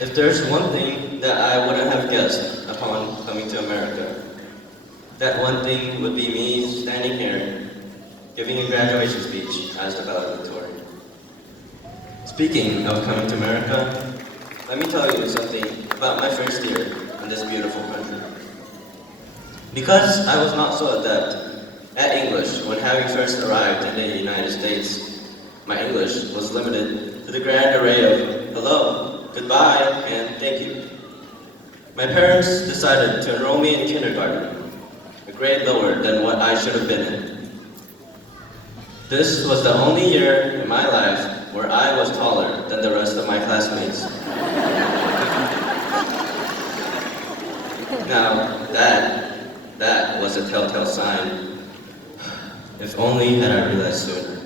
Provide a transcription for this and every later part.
If there's one thing that I wouldn't have guessed upon coming to America, that one thing would be me standing here, giving a graduation speech as the valedictorian. Speaking of coming to America, let me tell you something about my first year in this beautiful country. Because I was not so adept at English when having first arrived in the United States, my English was limited to the grand array of hello, goodbye, and thank you. My parents decided to enroll me in kindergarten, a grade lower than what I should have been in. This was the only year in my life where I was taller than the rest of my classmates. Now, that was a telltale sign. If only had I realized sooner.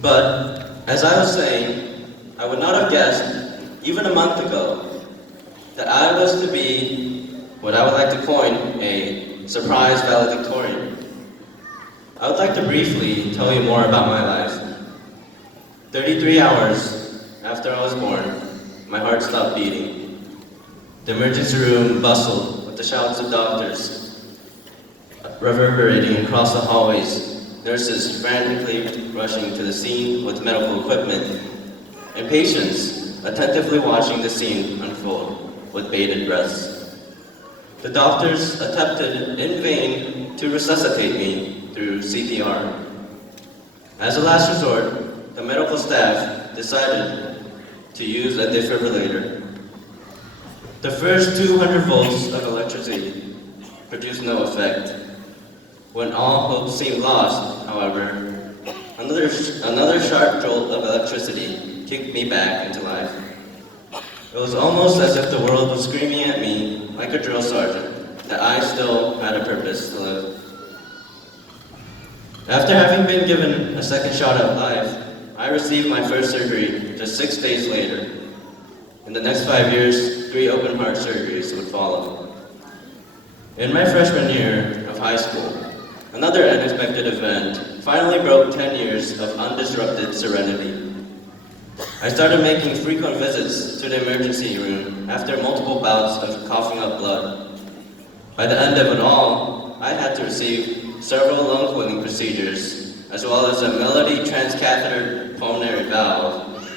But, as I was saying, I would not have guessed, even a month ago, that I was to be what I would like to coin a surprise valedictorian. I would like to briefly tell you more about my life. 33 hours after I was born, my heart stopped beating. The emergency room bustled with the shouts of doctors, reverberating across the hallways, nurses frantically rushing to the scene with medical equipment, and patients attentively watching the scene unfold with bated breaths. The doctors attempted in vain to resuscitate me through CPR. As a last resort, the medical staff decided to use a defibrillator. The first 200 volts of electricity produced no effect. When all hope seemed lost, however, another sharp jolt of electricity kicked me back into life. It was almost as if the world was screaming at me like a drill sergeant that I still had a purpose to live. After having been given a second shot at life, I received my first surgery just 6 days later. In the next 5 years, 3 open heart surgeries would follow. In my freshman year of high school, another unexpected event finally broke 10 years of undisrupted serenity. I started making frequent visits to the emergency room after multiple bouts of coughing up blood. By the end of it all, I had to receive several lung cooling procedures, as well as a Melody transcatheter pulmonary valve,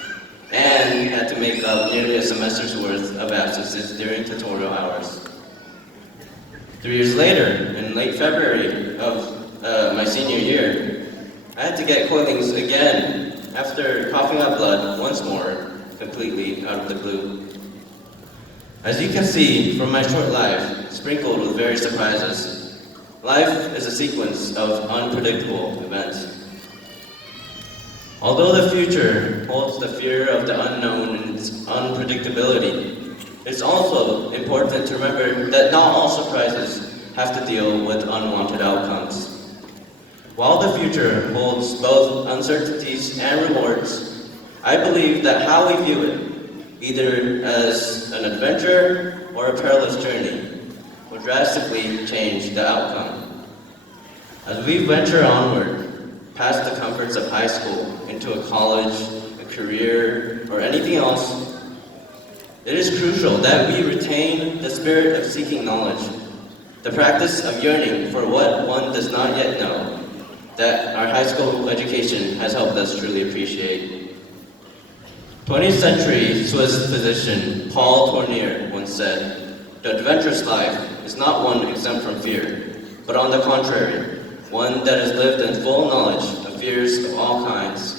and had to make up nearly a semester's worth of absences during tutorial hours. 3 years later, in late February of my senior year, I had to get coilings again after coughing up blood once more, completely out of the blue. As you can see from my short life, sprinkled with various surprises, life is a sequence of unpredictable events. Although the future holds the fear of the unknown and its unpredictability, it's also important to remember that not all surprises have to deal with unwanted outcomes. While the future holds both uncertainties and rewards, I believe that how we view it, either as an adventure or a perilous journey, will drastically change the outcome. As we venture onward, past the comforts of high school, into a college, a career, or anything else, it is crucial that we retain the spirit of seeking knowledge, the practice of yearning for what one does not yet know, that our high school education has helped us truly appreciate. 20th century Swiss physician Paul Tournier once said, "The adventurous life is not one exempt from fear, but on the contrary, one that is lived in full knowledge of fears of all kinds,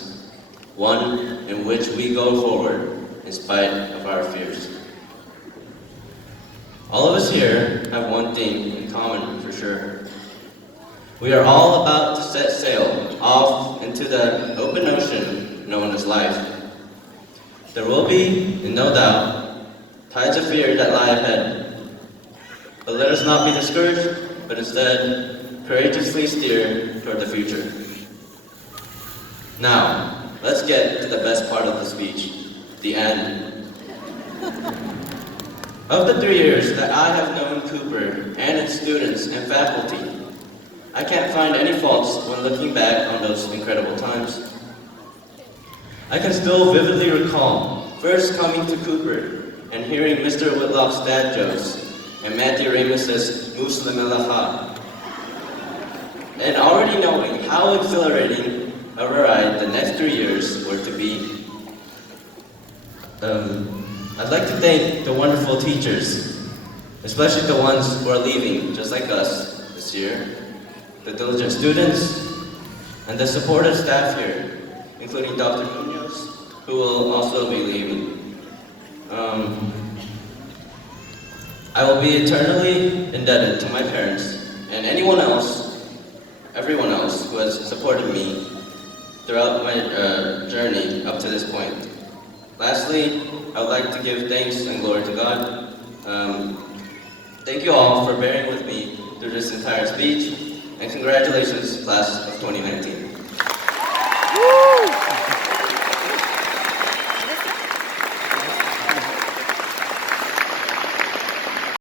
one in which we go forward in spite of our fears." All of us here have one thing in common for sure. We are all about to set sail off into the open ocean known as life. There will be, and no doubt, tides of fear that lie ahead. But let us not be discouraged, but instead courageously steer toward the future. Now, let's get to the best part of the speech, the end. Of the 3 years that I have known Cooper and its students and faculty, I can't find any faults when looking back on those incredible times. I can still vividly recall first coming to Cooper and hearing Mr. Whitlock's dad jokes and Matthew Ramos's Muslim Alaha, and already knowing how exhilarating of a ride the next 3 years were to be. I'd like to thank the wonderful teachers, especially the ones who are leaving, just like us this year, the diligent students, and the supportive staff here, including Dr. Munoz, who will also be leaving. I will be eternally indebted to my parents and everyone else who has supported me throughout my journey up to this point. Lastly, I would like to give thanks and glory to God. Thank you all for bearing with me through this entire speech, and congratulations, class of 2019.